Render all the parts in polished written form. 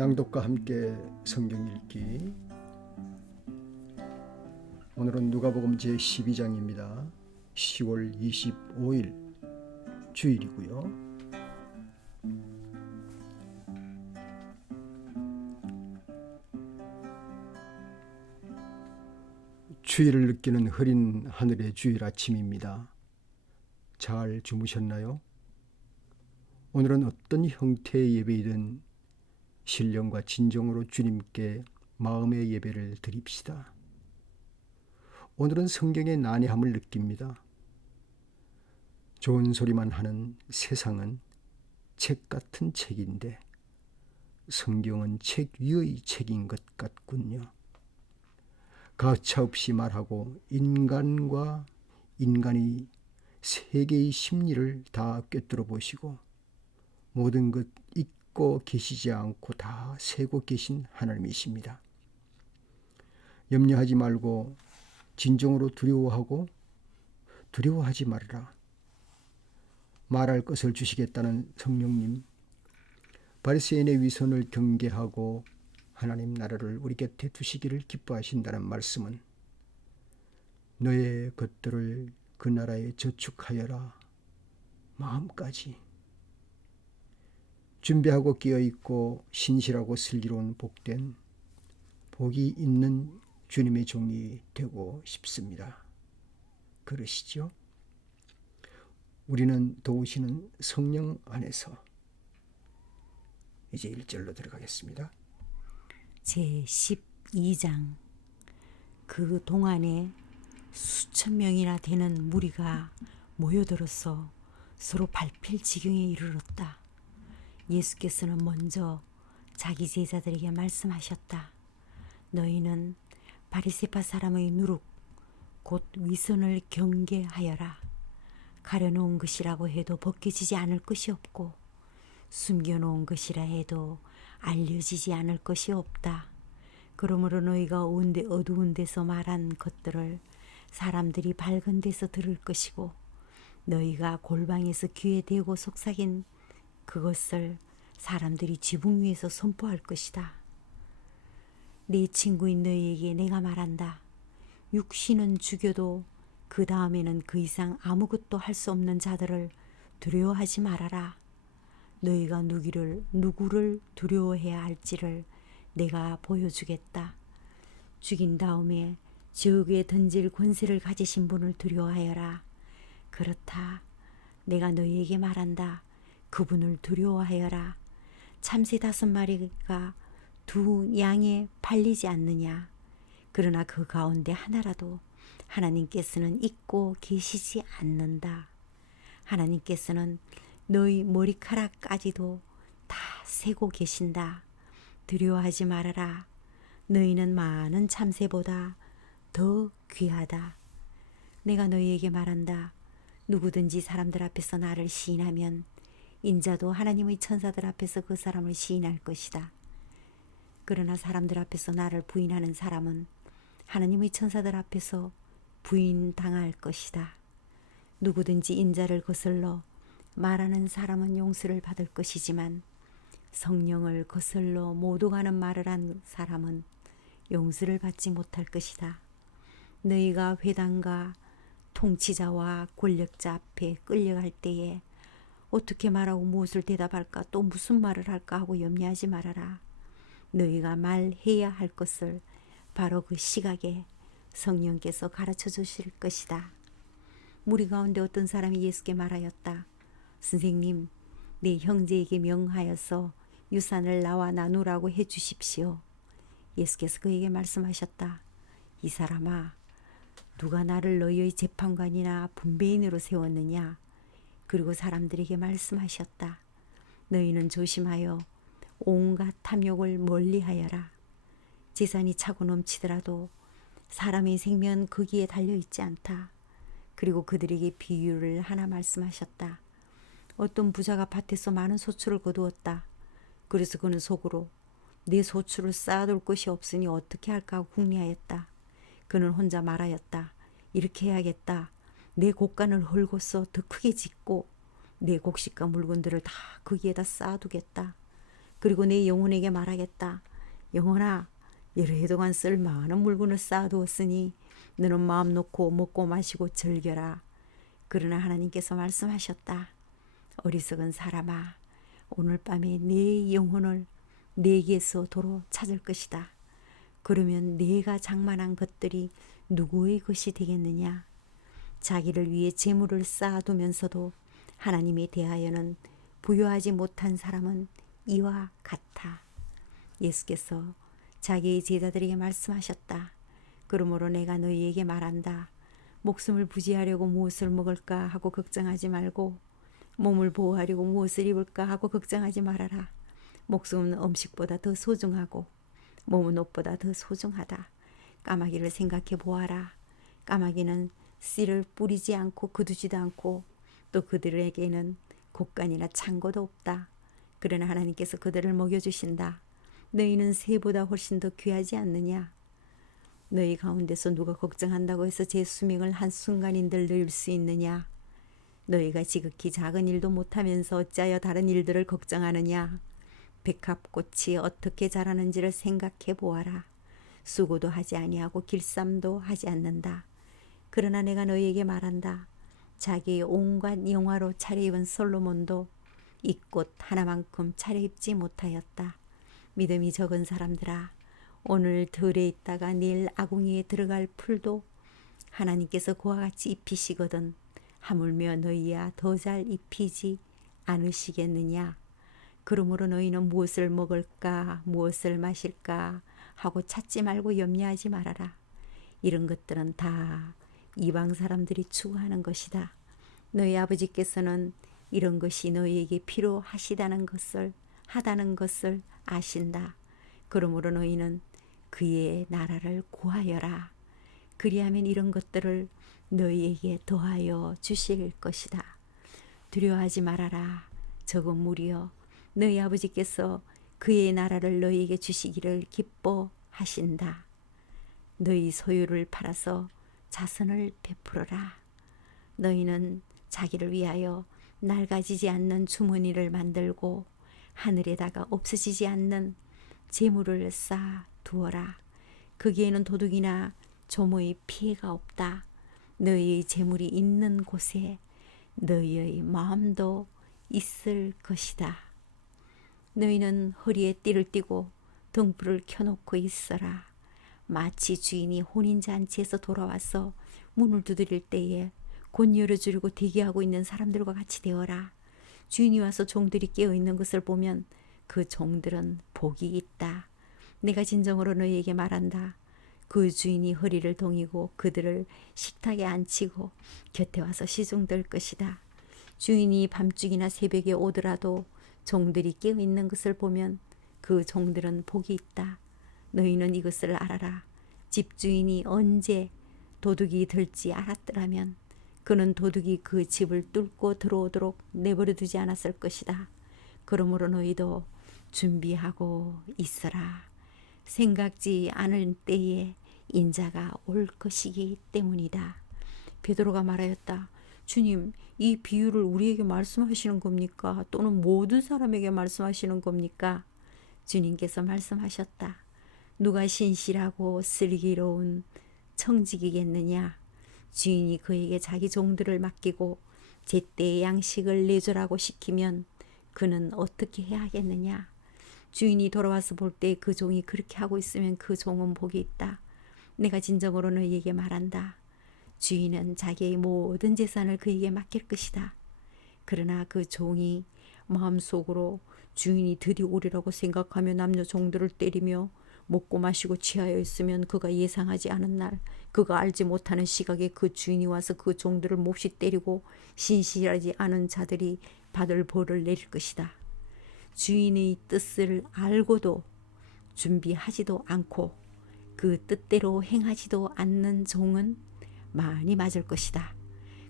낭독과 함께 성경 읽기. 오늘은 누가복음 제12장입니다. 10월 25일 주일이고요. 주일을 느끼는 흐린 하늘의 주일 아침입니다. 잘 주무셨나요? 오늘은 어떤 형태의 예배이든 신령과 진정으로 주님께 마음의 예배를 드립시다. 오늘은 성경의 난해함을 느낍니다. 좋은 소리만 하는 세상은 책 같은 책인데 성경은 책 위의 책인 것 같군요. 가차없이 말하고 인간과 인간이 세계의 심리를 다 꿰뚫어 보시고 모든 것 잊고 계시지 않고 다 세고 계신 하나님이십니다. 염려하지 말고 진정으로 두려워하고 두려워하지 말아라. 말할 것을 주시겠다는 성령님, 바리새인의 위선을 경계하고 하나님 나라를 우리 곁에 두시기를 기뻐하신다는 말씀은 너의 것들을 그 나라에 저축하여라 마음까지 준비하고 끼어있고 신실하고 슬기로운 복된 복이 있는 주님의 종이 되고 싶습니다. 그러시죠? 우리는 도우시는 성령 안에서 이제 1절로 들어가겠습니다. 제12장. 그 동안에 수천 명이나 되는 무리가 모여들어서 서로 밟힐 지경에 이르렀다. 예수께서는 먼저 자기 제자들에게 말씀하셨다. 너희는 바리새파 사람의 누룩 곧 위선을 경계하여라. 가려놓은 것이라고 해도 벗겨지지 않을 것이 없고 숨겨놓은 것이라 해도 알려지지 않을 것이 없다. 그러므로 너희가 어두운 데서 말한 것들을 사람들이 밝은 데서 들을 것이고 너희가 골방에서 귀에 대고 속삭인 그것을 사람들이 지붕 위에서 선포할 것이다. 내 친구인 너희에게 내가 말한다. 육신은 죽여도 그 다음에는 그 이상 아무것도 할 수 없는 자들을 두려워하지 말아라. 너희가 누구를 두려워해야 할지를 내가 보여주겠다. 죽인 다음에 지옥에 던질 권세를 가지신 분을 두려워하여라. 그렇다. 내가 너희에게 말한다. 그분을 두려워하여라. 참새 5마리가 2 양에 팔리지 않느냐. 그러나 그 가운데 하나라도 하나님께서는 잊고 계시지 않는다. 하나님께서는 너희 머리카락까지도 다 세고 계신다. 두려워하지 말아라. 너희는 많은 참새보다 더 귀하다. 내가 너희에게 말한다. 누구든지 사람들 앞에서 나를 시인하면 인자도 하나님의 천사들 앞에서 그 사람을 시인할 것이다. 그러나 사람들 앞에서 나를 부인하는 사람은 하나님의 천사들 앞에서 부인당할 것이다. 누구든지 인자를 거슬러 말하는 사람은 용서를 받을 것이지만 성령을 거슬러 못 오가는 말을 한 사람은 용서를 받지 못할 것이다. 너희가 회당과 통치자와 권력자 앞에 끌려갈 때에 어떻게 말하고 무엇을 대답할까 또 무슨 말을 할까 하고 염려하지 말아라. 너희가 말해야 할 것을 바로 그 시각에 성령께서 가르쳐 주실 것이다. 무리 가운데 어떤 사람이 예수께 말하였다. 선생님, 내 형제에게 명하여서 유산을 나와 나누라고 해 주십시오. 예수께서 그에게 말씀하셨다. 이 사람아, 누가 나를 너희의 재판관이나 분배인으로 세웠느냐? 그리고 사람들에게 말씀하셨다. 너희는 조심하여 온갖 탐욕을 멀리하여라. 재산이 차고 넘치더라도 사람의 생명은 거기에 달려있지 않다. 그리고 그들에게 비유를 하나 말씀하셨다. 어떤 부자가 밭에서 많은 소출을 거두었다. 그래서 그는 속으로 내 소출을 쌓아둘 곳이 없으니 어떻게 할까 하고 궁리하였다. 그는 혼자 말하였다. 이렇게 해야겠다. 내 곡간을 헐고서 더 크게 짓고 내 곡식과 물건들을 다 거기에다 쌓아두겠다. 그리고 내 영혼에게 말하겠다. 영혼아, 여러 해 동안 쓸 많은 물건을 쌓아두었으니 너는 마음 놓고 먹고 마시고 즐겨라. 그러나 하나님께서 말씀하셨다. 어리석은 사람아, 오늘 밤에 내 영혼을 내게서 도로 찾을 것이다. 그러면 내가 장만한 것들이 누구의 것이 되겠느냐? 자기를 위해 재물을 쌓아두면서도 하나님에 대하여는 부여하지 못한 사람은 이와 같아. 예수께서 자기의 제자들에게 말씀하셨다. 그러므로 내가 너희에게 말한다. 목숨을 부지하려고 무엇을 먹을까 하고 걱정하지 말고 몸을 보호하려고 무엇을 입을까 하고 걱정하지 말아라. 목숨은 음식보다 더 소중하고 몸은 옷보다 더 소중하다. 까마귀를 생각해 보아라. 까마귀는 씨를 뿌리지 않고 거두지도 않고 또 그들에게는 곡간이나 창고도 없다. 그러나 하나님께서 그들을 먹여주신다. 너희는 새보다 훨씬 더 귀하지 않느냐? 너희 가운데서 누가 걱정한다고 해서 제 수명을 한순간인들 늘릴 수 있느냐? 너희가 지극히 작은 일도 못하면서 어찌하여 다른 일들을 걱정하느냐? 백합꽃이 어떻게 자라는지를 생각해 보아라. 수고도 하지 아니하고 길쌈도 하지 않는다. 그러나 내가 너희에게 말한다. 자기의 온갖 영화로 차려입은 솔로몬도 이 꽃 하나만큼 차려입지 못하였다. 믿음이 적은 사람들아, 오늘 들에 있다가 내일 아궁이에 들어갈 풀도 하나님께서 그와 같이 입히시거든 하물며 너희야 더 잘 입히지 않으시겠느냐? 그러므로 너희는 무엇을 먹을까 무엇을 마실까 하고 찾지 말고 염려하지 말아라. 이런 것들은 다 이방 사람들이 추구하는 것이다. 너희 아버지께서는 이런 것이 너희에게 필요하시다는 것을 하다는 것을 아신다. 그러므로 너희는 그의 나라를 구하여라. 그리하면 이런 것들을 너희에게 더하여 주실 것이다. 두려워하지 말아라. 적은 무리여, 너희 아버지께서 그의 나라를 너희에게 주시기를 기뻐하신다. 너희 소유를 팔아서 자선을 베풀어라. 너희는 자기를 위하여 낡아지지 않는 주머니를 만들고 하늘에다가 없어지지 않는 재물을 쌓아 두어라. 거기에는 도둑이나 조모의 피해가 없다. 너희의 재물이 있는 곳에 너희의 마음도 있을 것이다. 너희는 허리에 띠를 띠고 등불을 켜놓고 있어라. 마치 주인이 혼인잔치에서 돌아와서 문을 두드릴 때에 곧 열어주려고 대기하고 있는 사람들과 같이 되어라. 주인이 와서 종들이 깨어있는 것을 보면 그 종들은 복이 있다. 내가 진정으로 너희에게 말한다. 그 주인이 허리를 동이고 그들을 식탁에 앉히고 곁에 와서 시중들 것이다. 주인이 밤중이나 새벽에 오더라도 종들이 깨어있는 것을 보면 그 종들은 복이 있다. 너희는 이것을 알아라. 집주인이 언제 도둑이 들지 알았더라면 그는 도둑이 그 집을 뚫고 들어오도록 내버려 두지 않았을 것이다. 그러므로 너희도 준비하고 있어라. 생각지 않을 때에 인자가 올 것이기 때문이다. 베드로가 말하였다. 주님, 이 비유를 우리에게 말씀하시는 겁니까? 또는 모든 사람에게 말씀하시는 겁니까? 주님께서 말씀하셨다. 누가 신실하고 슬기로운 청직이겠느냐? 주인이 그에게 자기 종들을 맡기고 제때의 양식을 내주라고 시키면 그는 어떻게 해야 하겠느냐? 주인이 돌아와서 볼 때 그 종이 그렇게 하고 있으면 그 종은 복이 있다. 내가 진정으로 너희에게 말한다. 주인은 자기의 모든 재산을 그에게 맡길 것이다. 그러나 그 종이 마음속으로 주인이 드디어 오리라고 생각하며 남녀 종들을 때리며 먹고 마시고 취하여 있으면 그가 예상하지 않은 날, 그가 알지 못하는 시각에 그 주인이 와서 그 종들을 몹시 때리고 신실하지 않은 자들이 받을 벌을 내릴 것이다. 주인의 뜻을 알고도 준비하지도 않고 그 뜻대로 행하지도 않는 종은 많이 맞을 것이다.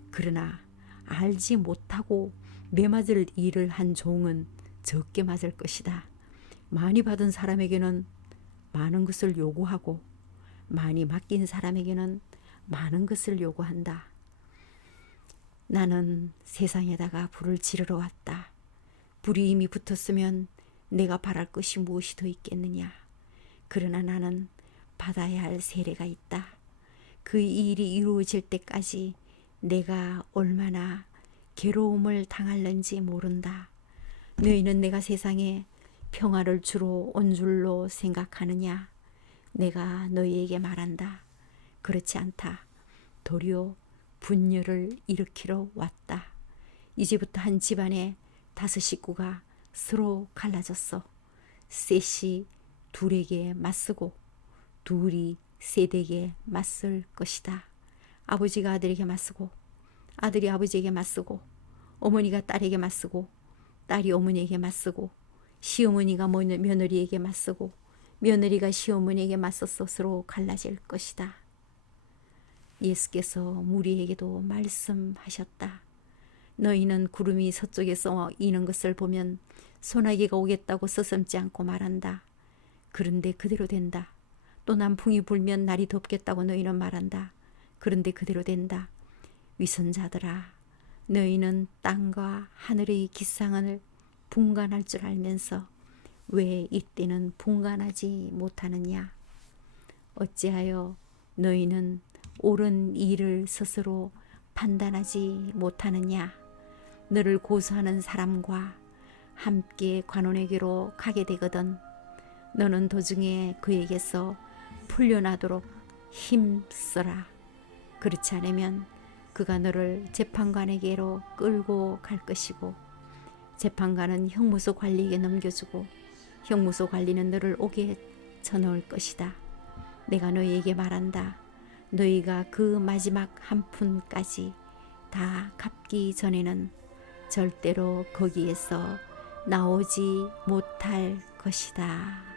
그러나 알지 못하고 매맞을 일을 한 종은 적게 맞을 것이다. 많이 받은 사람에게는 많은 것을 요구하고 많이 맡긴 사람에게는 많은 것을 요구한다. 나는 세상에다가 불을 지르러 왔다. 불이 이미 붙었으면 내가 바랄 것이 무엇이 더 있겠느냐. 그러나 나는 받아야 할 세례가 있다. 그 일이 이루어질 때까지 내가 얼마나 괴로움을 당할는지 모른다. 너희는 내가 세상에 평화를 주러 온 줄로 생각하느냐. 내가 너희에게 말한다. 그렇지 않다. 도리어 분열을 일으키러 왔다. 이제부터 한 집안에 5 식구가 서로 갈라졌어. 셋이 둘에게 맞서고 둘이 셋에게 맞설 것이다. 아버지가 아들에게 맞서고 아들이 아버지에게 맞서고 어머니가 딸에게 맞서고 딸이 어머니에게 맞서고 시어머니가 며느리에게 맞서고 며느리가 시어머니에게 맞서서 서로 갈라질 것이다. 예수께서 무리에게도 말씀하셨다. 너희는 구름이 서쪽에서 이는 것을 보면 소나기가 오겠다고 서슴지 않고 말한다. 그런데 그대로 된다. 또 남풍이 불면 날이 덥겠다고 너희는 말한다. 그런데 그대로 된다. 위선자들아, 너희는 땅과 하늘의 기상을 분간할 줄 알면서 왜 이때는 분간하지 못하느냐. 어찌하여 너희는 옳은 일을 스스로 판단하지 못하느냐. 너를 고소하는 사람과 함께 관원에게로 가게 되거든 너는 도중에 그에게서 풀려나도록 힘써라. 그렇지 않으면 그가 너를 재판관에게로 끌고 갈 것이고 재판관은 형무소 관리에게 넘겨주고 형무소 관리는 너를 옥에 쳐넣을 것이다. 내가 너희에게 말한다. 너희가 그 마지막 한 푼까지 다 갚기 전에는 절대로 거기에서 나오지 못할 것이다.